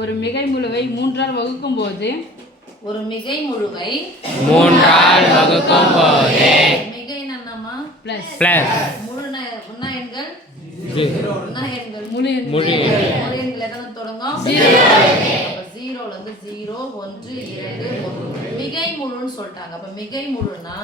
ஒரு மிகை முழுவை 3ஆல் வகுக்கும் போது ஒரு மிகை முழுவை 3ஆல் வகுக்கும் போது மிகை என்னமா பிளஸ் முழுனா எண்கள் முழு முழு எண்கள் எதனால தொடங்கும் 0 அப்ப 0ல இருந்து 0 1 2 3 மிகை முழுன்னு சொல்லிட்டாங்க அப்ப மிகை முழுனா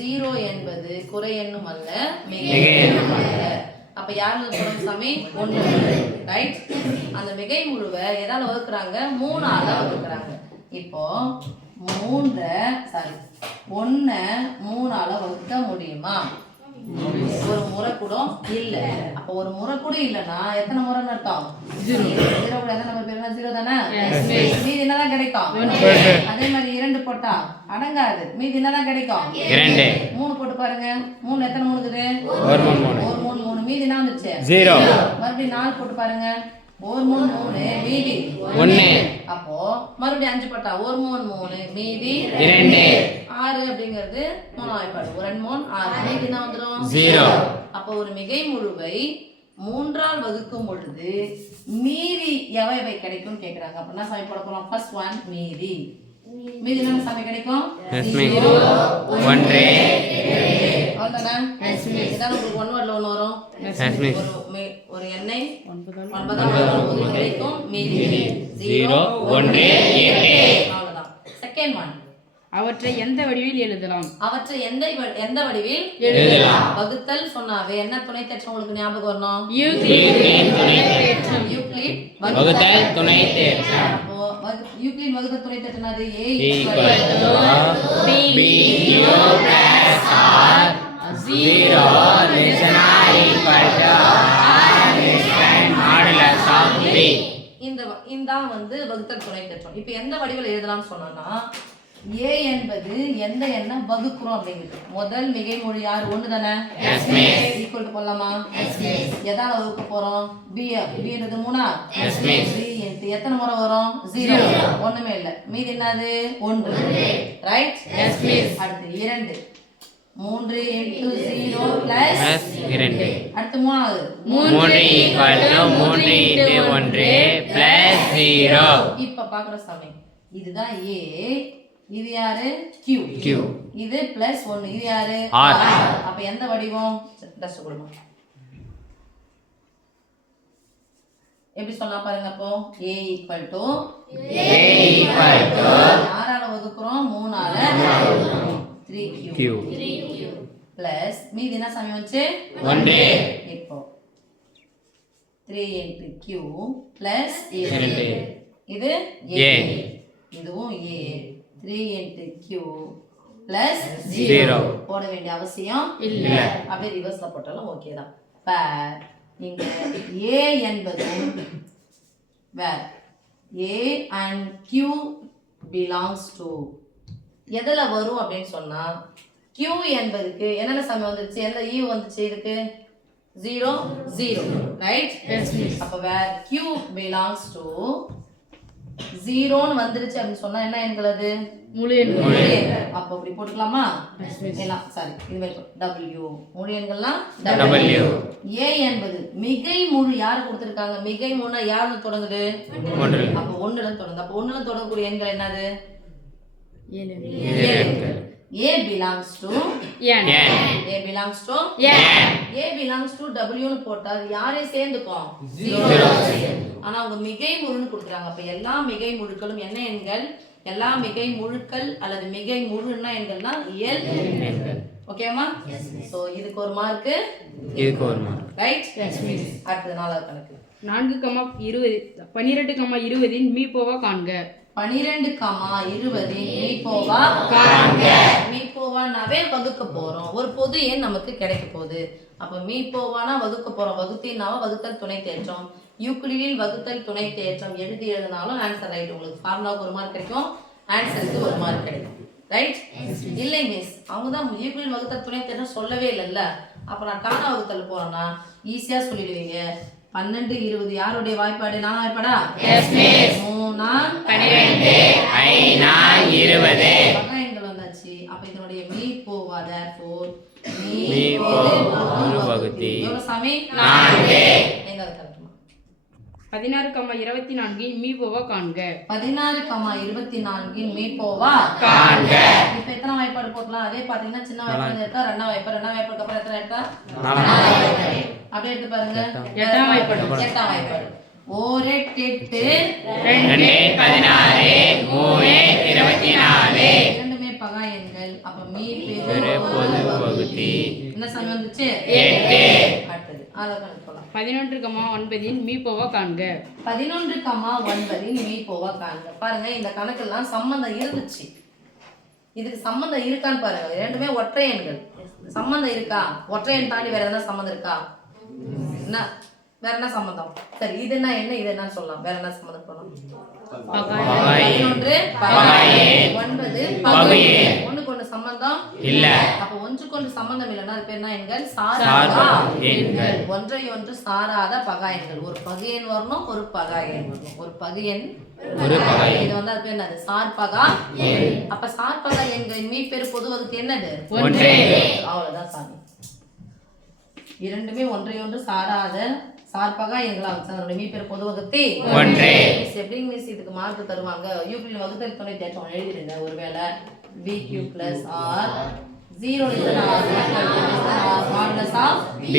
0 என்பது குறை எண்ணும் அல்ல மிகை எண்ணும் அல்ல அப்ப யாருல தொடங்கும் சாமி 1 ரைட் அந்த மிகை முழுவை எதால வகுக்குறாங்க 3ஆல வகுக்குறாங்க இப்போ 1 3ஆல வகுக்க முடியுமா ஒரு முறை கூட இல்ல அப்ப ஒரு முறை கூட இல்லனா எத்தனை முறைன்னு அர்த்தம் 0 கூட எத்தனை நம்பர் பேருனா 0 தானே மீதி என்னதான் கிடைக்கும் அதே மாதிரி 2 போட்டா அடங்காது மீதி என்னதான் கிடைக்கும் 2 3 போட்டு பாருங்க 3 எத்தனை 3 இருக்குது ஒரு 3 மீதி என்ன வந்துச்சு 0 மறுபடியும் 4 போட்டு பாருங்க ஒரு 3 மீதி 1 அப்போ மறுபடியும் 5 போட்டா ஒரு 3 மீதி 2 6 அப்படிங்கிறது 3 வாய்ப்பாடு ஒரு 2 3 6 மீதி என்ன வந்துரும் 0 அப்போ ஒரு மிகை முழுவை 3ஆல் வகுக்கும் பொழுது மீதி எவை கிடைக்கும் கேக்குறாங்க அப்ப என்ன சாமி போட போறோம் ஃபர்ஸ்ட் ஒன் மீதி என்ன சாமி கிடைக்கும் 0 1 அவ்வளவுதானே இதான் உங்களுக்கு 1 வேர்ட்ல ஒன்னு வரும் ஒரு எண்ணை 9 கிடைக்கும் மீதி 0 1 8 அவ்வளவுதான் செகண்ட் ஒன் அவற்றை எந்த வடிவில் எழுதலாம் அவற்றை எந்த வடிவில் எழுதலாம் வகுத்தல் சொன்னாவே என்ன துணை தேற்றம் உங்களுக்கு ஞாபகம் வரணும் யூக்ளிட் வகுத்தல் துணை தேற்றம் அப்போ யூக்ளிட் வகுத்தல் துணை தேற்றம் அது a b q r 0 less than or equal to r less than modulus of b இந்த வந்து வகுத்தல் துணை தேற்றம் இப்போ எந்த வடிவில் எழுதலாம்னு சொன்னா a என்பது எந்த எண்ணை வகுக்குறோம் அப்படிங்கிறது முதல் மிகை மொழி யார் 1 தானே ஈக்குவல் டு போடலாமா எதால வகுக்க போறோம் b என்றது 3 b எத்தனை முறை வரும் 0 ஒண்ணுமே இல்ல மீதி என்னது 1 ரைட் அடுத்து 2 3 into 0 plus 2 அடுத்து மூணாவது 3 equal to 3 into 1 plus 0 இப்ப பாக்குற சாமி இதுதான் a இது யாரு q இது plus 1 இது யாரு r அப்ப எந்த வடிவம் டஸ்ட் கொடுங்க எப்படி சொல்லலாம் பாருங்க அப்போ a equal to யாரால வகுக்குறோம் 3ஆல 3q plus மீதி என்ன சாமி வந்து 1 இப்போ 3 into q plus 2 இது a இதுவும் a 3 into q plus 0 போட வேண்டிய அவசியம் இல்ல அப்படியே ரிவர்ஸ்ல போட்டாலும் ஓகே தான் வேர் இங்க a என்பது வேர் a and q belongs to எதல வரும் அப்படினு சொன்னா q என்பதுக்கு என்னென்ன சமம் வந்துருச்சு எந்த e வந்துச்சு இதுக்கு 0 0 ரைட் அப்ப வேர் q belongs to 0 ன்னு வந்துருச்சு அப்படி சொன்னா என்ன எண்கள் அது முழு எண் அப்ப அப்படி போட்டுக்கலாமா எல்லாம் சரி இது மாதிரி w முழு எண்கள்லாம் w a என்பது மிகை முழு யார் கொடுத்திருக்காங்க மிகை முழுனா யாருல தொடங்குது 1 அப்ப 1ல இருந்து தொடங்குது அப்ப 1ல தொடங்கக்கூடிய எண்கள் என்னது a belongs to n a belongs to a belongs to w னு போட்டா அது யாரே சேர்ந்துக்கும் 0 ஆனா அவங்க மிகை முழுன்னு கொடுக்குறாங்க அப்ப எல்லா மிகை முழுக்களும் என்ன எண்கள் எல்லா மிகை முழுக்கள் அல்லது மிகை முழுன்னா எண்கள்னா இயல் எண்கள் ஓகேமா சோ இதுக்கு ஒரு மார்க் இதுக்கு ஒரு மார்க் ரைட் அடுத்து நாலாவது கணக்கு 12,20 இன் மீபோவா காண்க 12,20 மீபோவா காண்க மீபோவானாவே வகுக்க போறோம் ஒரு பொது எண் நமக்கு கிடைக்க போகுது அப்ப மீபோவானா வகுக்க போறோம் வகுத்தினாவ வகுத்தல் துணை தேற்றம் யூக்ளிடில் வகுத்தல் துணை தேற்றம் எழுதினாலும் ஆன்சர் ரைட் உங்களுக்கு ஃபார்முலாவுக்கு ஒரு மார்க் கிடைக்கும் ஆன்சருக்கு ஒரு மார்க் கிடைக்கும் ரைட் இல்லை மிஸ் அவங்க தான் யூக்ளிடில் வகுத்தல் துணை தேற்றம் சொல்லவே இல்லைல்ல அப்ப நான் டானா வகுத்தல் போறேன்னா ஈஸியா சொல்லிடுவீங்க 12 20 யாருடைய வாய்ப்பாடு நான் வாய்ப்பாடா எஸ் மிஸ் 3 12 20 எண்கள் வந்தாச்சு அப்ப இதனுடைய மீ போவா therefore மீ போவா வகுத்தி எவ்வளவு சாமி 4 எங்க கரெக்ட்டா 16,24 மீ போவா காண்க. 16,24 மீ போவா காண்க. இப்ப எத்தனை வாய்ப்பாடு போடலாம்? அதே பாத்தீங்கன்னா சின்ன வாய்ப்பாடு இருக்கா, ரெண்டாம் வாய்ப்பாடு. ரெண்டாம் வாய்ப்பாடுக்கு அப்புறம் எத்தனை இருக்கா? அப்படியே எடுத்து பாருங்க. எட்டாம் வாய்ப்பாடு. எட்டாம் வாய்ப்பாடு. ஓரே எட்டு 2 16 3 24 இரண்டுமே பகா எண்கள். அப்ப மீ பெரு பொது பகுதி என்ன சாமி வந்துச்சு? 8. அடுத்தது அதை கணக்கு போலாம். 11,9 மீ போவா காண்க. 11,9 மீ போவா காண்க. பாருங்க, இந்த கணக்கெல்லாம் சம்பந்தம் இருந்துச்சு. இதுக்கு சம்பந்தம் இருக்கான்னு பாருங்க. ரெண்டுமே ஒற்றை எண்கள். சம்பந்தம் இருக்கா? ஒற்றை எண் தாண்டி வேற எதனா சம்பந்தம் இருக்கா? என்ன வேற என்ன சம்பந்தம்? சரி, இது என்ன என்ன இது என்னன்னு சொல்லலாம். வேற என்ன சம்பந்தம் சொல்லலாம்? 11 பகாயன் 9 பகாயன். ஒண்ணுக்கு ஒண்ணு சம்பந்தம் இல்ல. அப்ப ஒன்றுக்கு ஒன்று சம்பந்தம் இல்லைன்னா அது பேர் என்ன எண்கள்? சாரா எண்கள். ஒன்றை ஒன்று சாராத பகாயன்கள். ஒரு பகையன் வரணும், ஒரு பகாயன் வரணும். ஒரு பகையன் ஒரு பகாயன். இது வந்து அது பேர் என்னது? சார்பகா. அப்ப சார்பகா எண்களின் மீப்பெரு பொது வகுத்து என்னது? ஒன்றே. அவ்வளவுதான் சாமி. இரண்டுமே ஒன்றை ஒன்று சாராத சார்பகா எண்களா வச்சு அதனுடைய மீப்பெரு பொது வகுத்தி ஒன்றே. மிஸ் எப்படி மிஸ் இதுக்கு மார்க் தருவாங்க? யூக்ளிட் வகுத்தல் துணை தேற்றம் எழுதிடுங்க. ஒருவேளை VQ plus R 0 modulus of B.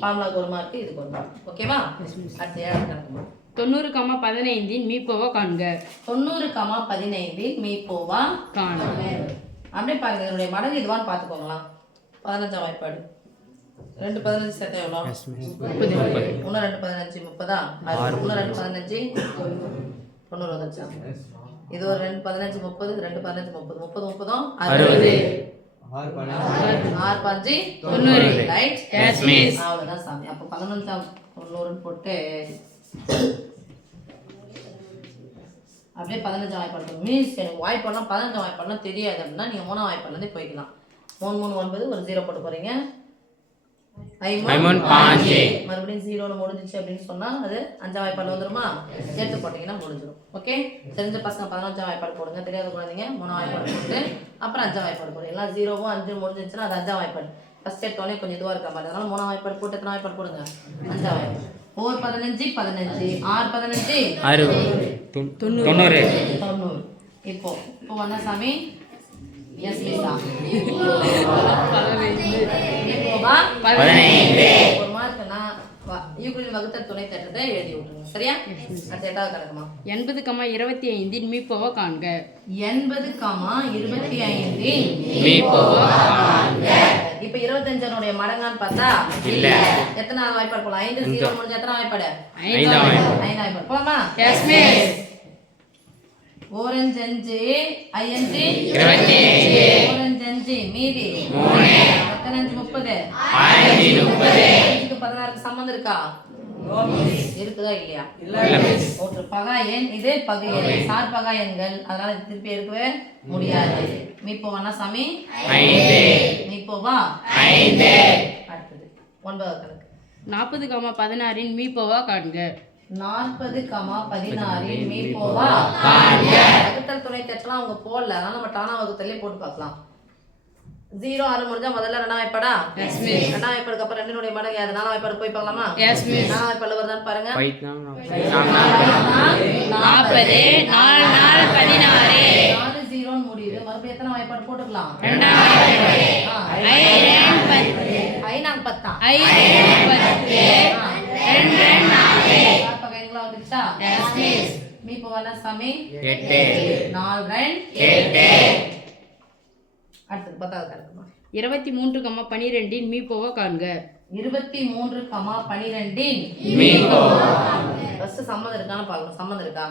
ஃபார்முலாக்கு ஒரு மார்க், இதுக்கு ஒரு மார்க். ஓகேவா? அடுத்து 7 கணக்கு. 90,15 மீ போவா காண்க. 90,15 மீ போவா காண்க. அப்படியே பாருங்க, இதனுடைய மடங்கு இதுவான்னு பார்த்துக்கோங்களா. 15ஆம் வாய்ப்பாடு. 2 15 சேர்த்தா எவ்வளோ? 30. இன்னும் 2 15 30ஆ? இன்னும் 2 15 90 வந்துச்சா? இது ஒரு 2 15 30, 2 15 30, 30 30 60. 6 5 90. ரைட்? Yes, miss. அவ்வளோதான் சாமி. அப்போ 11,90 போட்டு அப்படியே 15ஆம் வாய்ப்பாடு. மீன்ஸ் எனக்கு வாய்ப்பாடுலாம் 15ஆம் வாய்ப்பாடுலாம் தெரியாது அப்படின்னா நீங்கள் 3ஆம் வாய்ப்பாடுலேருந்து போய்க்கலாம். 3 3 9 ஒரு 0 போட்டு போகிறீங்க. மறுபடியும் 0 முடிஞ்சிச்சு அப்படின்னு சொன்னா அது 5ஆம் வாய்ப்பாடு வந்துருமா? சேர்த்து போட்டீங்கன்னா முடிஞ்சிடும். ஓகே, தெரிஞ்ச பசங்க 15ஆம் வாய்ப்பாடு போடுங்க. தெரியாத குழந்தைங்க 3ஆம் வாய்ப்பாடு போட்டு அப்புறம் 5ஆம் வாய்ப்பாடு போடுங்க. எல்லாம் 0வும் 5 முடிஞ்சிச்சுன்னா அது 5ஆம் வாய்ப்பாடு. ஃபர்ஸ்ட் எடுத்தோடனே கொஞ்சம் இதுவாக இருக்க மாதிரி, அதனால 3ஆம் வாய்ப்பாடு போட்டு எத்தனை வாய்ப்பாடு போடுங்க? 5ஆம் வாய்ப்பாடு. 4 15 15 6 15 60 90. இப்போ வந்தா சாமி. எஸ் மிஸ்ஸா. இப்போவா 15. ஒரு மார்க்னா யூக்ளிட் வகுத்தல் துணை தேற்றத்தை எழுதி விட்டுருங்க. சரியா? அடுத்து 8வது கணக்குமா. 80,25 மீ போவா காண்க. 80,25 மீ போவா காண்க. இப்போ 25 மடங்கான்னு பார்த்தா இல்ல. எத்தனை வாய்ப்பாடு போலாம்? 5 0 முடிஞ்ச எத்தனை வாய்ப்பாடு? 5ஆம் வாய்ப்பாடு. 5 வாய்ப்பாடு போலாமா? Yes miss. ஓரஞ்சு 5 ஐந்து 25. ஓரஞ்சு 5 மீதி 3 எத்தனை 5 30. 1030. 5க்கு 16க்கு சம்மந்தம் இருக்கா? இருக்குதா இல்லையா? ஒரு பகா எண், இது பகை எண், சார் பகா எண்கள். அதனால இது திருப்பி எடுக்கவே முடியாது. மீப்போவானா சாமி? 5. மீப்போவா 5. அடுத்தது 9வது கணக்கு. 40,16 மீ போவா காண்க. 40,16 மீ போவா வகுத்தல் துணை தேற்றலாம் அவங்க போடல, அதனால நம்ம டானா வகுத்தலே போட்டு பார்க்கலாம். 0 6 முடிஞ்சா முதல்ல 2ஆம் வாய்ப்பாடா? 2ஆம் வாய்ப்பாடுக்கு அப்புறம் 2னுடைய மடங்கு அது 4ஆம் வாய்ப்பாடு போய் பார்க்கலாமா? 4ஆம் வாய்ப்பாடு வருதான்னு பாருங்க. 40 4 4 16 4 0 முடியுது. மறுபடியும் எத்தனை வாய்ப்பாடு போட்டுக்கலாம்? 2ஆம் வாய்ப்பாடு. 5 10 மீ போவானா சாமி? 8. 4 8. அடுத்தது 10வது கணக்குமா. 23,12 மீ போவா காண்க. 23,12 மீ போவா. ஃபர்ஸ்ட் சம்மந்தம் இருக்கான்னு பார்க்கணும். சம்மந்தம் இருக்கா?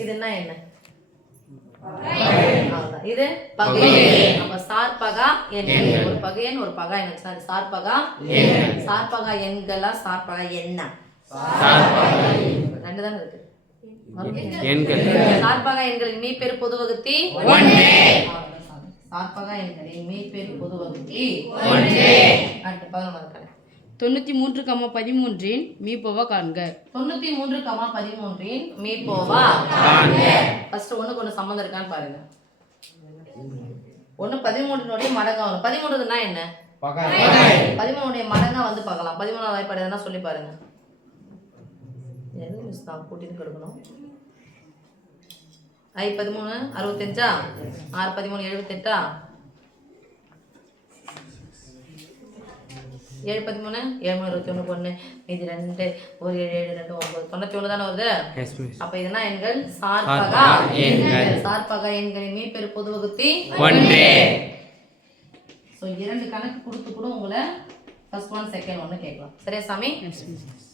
இது என்ன? அவ்வளவுதான். இது பகையன். அப்ப சார்பகா எண். ஒரு பகையன் ஒரு பகா எண். சார்பகா சார்பகா எண்களா சார்பகா எண்ணா? ரெண்டு தானே இருக்கு. சார்பகா எண்களின் மீப்பெரு பொது வகுத்தி ஒன்றே. சார்பகா எண்களின் மீப்பெரு பொது வகுத்தி ஒன்றே. அடுத்து 11வது கணக்கு. 93,13 மீ போவா காண்க. 93,13 மீ போவா ஃபர்ஸ்ட் ஒண்ணுக்கு ஒண்ணு சம்பந்தம் இருக்கான்னு பாருங்க. 13 மடங்கா வரும். 13னா என்ன? 13 மடங்கா வந்து பார்க்கலாம். 13வது வாய்ப்பாடு எதனா சொல்லி பாருங்க. எது மிஸ் தான் கூட்டிட்டு கொடுக்கணும். 13 65 6 13 78 7 13 7 21 பொண்ணு இது 2 1 7 7 2 9 91 தானே வருது. எஸ் மிஸ் அப்ப இதுனா எண்கள் சார்பகா எண்கள். சார்பகா எண்களின் மீப்பெரு பொது வகுத்தி 1. ஸோ 2 கணக்கு கொடுத்து கூட உங்களை ஃபர்ஸ்ட் ஒன் செகண்ட் ஒன்று கேட்கலாம். சரியா சாமி? Yes miss